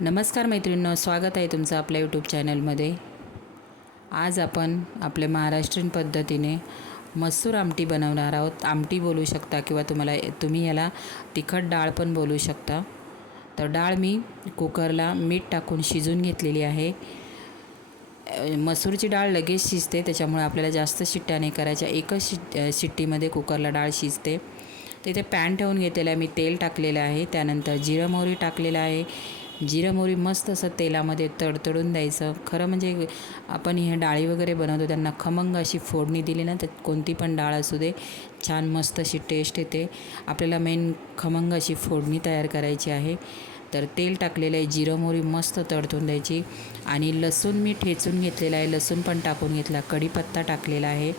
नमस्कार मैत्रिणींनो स्वागत आहे तुमचं आपल्या यूट्यूब चॅनलमध्ये आज आपण आपल्या महाराष्ट्रीयन पद्धतीने मसूर आमटी बनवणार आहोत. आमटी बोलू शकता किंवा तुम्हाला तुम्ही याला तिखट डाळ पण बोलू शकता. तर डाळ मी कुकरला मीठ टाकून शिजून घेतलेली आहे. मसूरची डाळ लगेच शिजते त्याच्यामुळे आपल्याला जास्त शिट्ट्या नाही करायच्या. एकच शिट शिट्टीमध्ये कुकरला डाळ शिजते. तिथे पॅन ठेवून घेतलेलं आहे. मी तेल टाकलेलं आहे. त्यानंतर जिरं मोहरी टाकलेलं आहे. जिरं मोहरी मस्त असं तेलामध्ये तडतडून द्यायचं. खरं म्हणजे आपण ह्या डाळी वगैरे बनवतो त्यांना खमंग अशी फोडणी दिली ना तर कोणती पण डाळ असू दे छान मस्त अशी टेस्ट येते. आपल्याला मेन खमंग अशी फोडणी तयार करायची आहे. तर तेल टाकलेलं आहे जिरं मोहरी मस्त तडतून द्यायची. आणि लसूण मी ठेचून घेतलेला आहे लसूण पण टाकून घेतला कढीपत्ता टाकलेला आहे.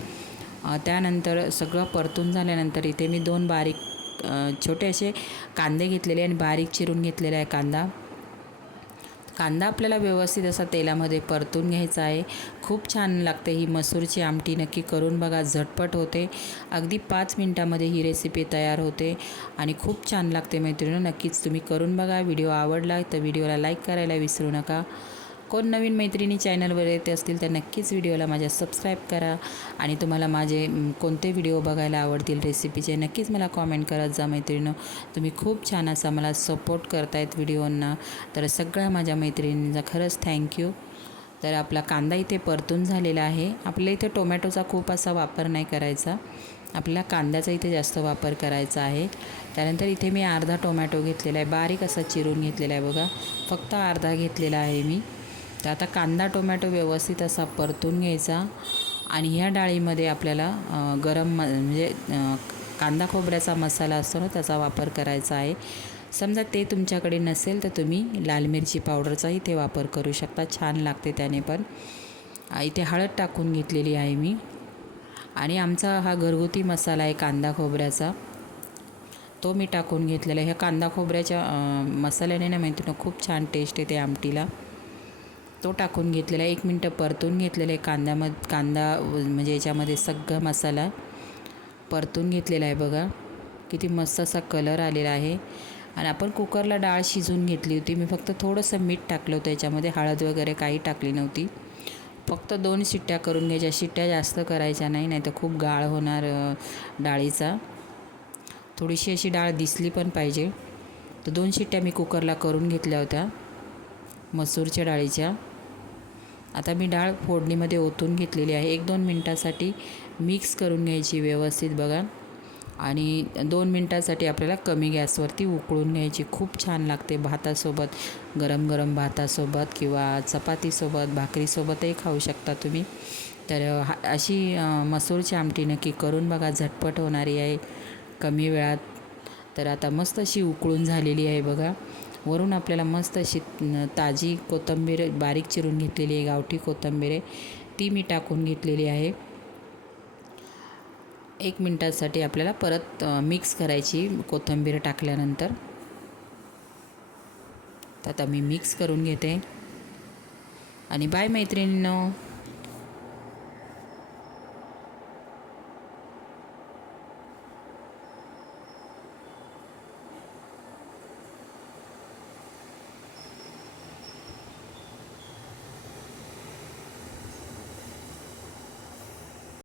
त्यानंतर सगळं परतून झाल्यानंतर इथे मी दोन बारीक छोटे असे कांदे घेतलेले आणि बारीक चिरून घेतलेला आहे कांदा. कांदा आपल्याला व्यवस्थित असा तेलामध्ये परतून घ्यायचा आहे. खूप छान लागते ही मसूरची आमटी. नक्की करून बघा झटपट होते. अगदी पाच मिनटामध्ये ही रेसिपी तयार होते आणि खूप छान लागते मैत्रिणी नक्कीच तुम्ही करून बघा. व्हिडिओ आवडला तर व्हिडिओला लाईक करायला विसरू नका. कोण नवीन मैत्रिणी चॅनलवर येते असतील तर नक्कीच व्हिडिओला माझ्या सबस्क्राईब करा. आणि तुम्हाला माझे कोणते व्हिडिओ बघायला आवडतील रेसिपीचे नक्कीच मला कॉमेंट करत जा मैत्रिणीनं तुम्ही खूप छान असा मला सपोर्ट करतायत व्हिडिओंना. तर सगळ्या माझ्या मैत्रिणींचा खरंच थँक्यू तर आपला कांदा इथे परतून झालेला आहे. आपल्या इथे टोमॅटोचा खूप असा वापर नाही करायचा. आपल्याला कांद्याचा इथे जास्त वापर करायचा आहे. त्यानंतर इथे मी अर्धा टोमॅटो घेतलेला आहे. बारीक असा चिरून घेतलेला आहे बघा. फक्त अर्धा घेतलेला आहे मी. तर आता कांदा टोमॅटो व्यवस्थित असा परतून घ्यायचा आणि ह्या डाळीमध्ये आपल्याला गरम म म्हणजे कांदा खोबऱ्याचा मसाला असतो ना त्याचा वापर करायचा आहे. समजा ते तुमच्याकडे नसेल तर तुम्ही लाल मिरची पावडरचाही ते वापर करू शकता. छान लागते त्याने पण. इथे हळद टाकून घेतलेली आहे मी. आणि आमचा हा घरगुती मसाला आहे कांदा खोबऱ्याचा. तो मी टाकून घेतलेला आहे. ह्या कांदा खोबऱ्याच्या मसाल्याने ना माहिती ना खूप छान टेस्ट येते आमटीला. तो टाकून घेतलेला आहे. एक मिनटं परतून घेतलेला आहे. कांद्यामध्ये कांदा म्हणजे याच्यामध्ये सगळा मसाला परतून घेतलेला आहे बघा. किती मस्त असा कलर आलेला आहे. आणि आपण कुकरला डाळ शिजून घेतली होती. मी फक्त थोडंसं मीठ टाकलं होतं याच्यामध्ये. हळद वगैरे काही टाकली नव्हती. फक्त दोन शिट्ट्या करून घ्यायच्या शिट्ट्या जास्त करायच्या नाही नाही तर खूप गाळ होणार डाळीचा. थोडीशी अशी डाळ दिसली पण पाहिजे. तर दोन शिट्ट्या मी कुकरला करून घेतल्या होत्या. मसूरच्या डाळीच्या. आता मी डाळ फोडणीमध्ये ओतून घेतलेली आहे. एक दोन मिनटासाठी मिक्स करून घ्यायची व्यवस्थित बघा. आणि दोन मिनटासाठी आपल्याला कमी गॅसवरती उकळून घ्यायची. खूप छान लागते भातासोबत. गरम गरम भातासोबत किंवा चपातीसोबत भाकरीसोबतही खाऊ शकता तुम्ही. तर हा अशी मसूरची आमटी नक्की करून बघा. झटपट होणारी आहे. कमी वेळात. तर आता मस्त अशी उकळून झालेली आहे बघा. वरून आपल्याला मस्त अशी ताजी कोथिंबीर बारीक चिरून घेतलेली आहे गावठी कोथिंबीर आहे. ती मी टाकून घेतलेली आहे. एक मिनटासाठी आपल्याला परत मिक्स करायची कोथिंबीर टाकल्यानंतर. तर आता मी मिक्स करून घेते. आणि बाय मैत्रिणींनो!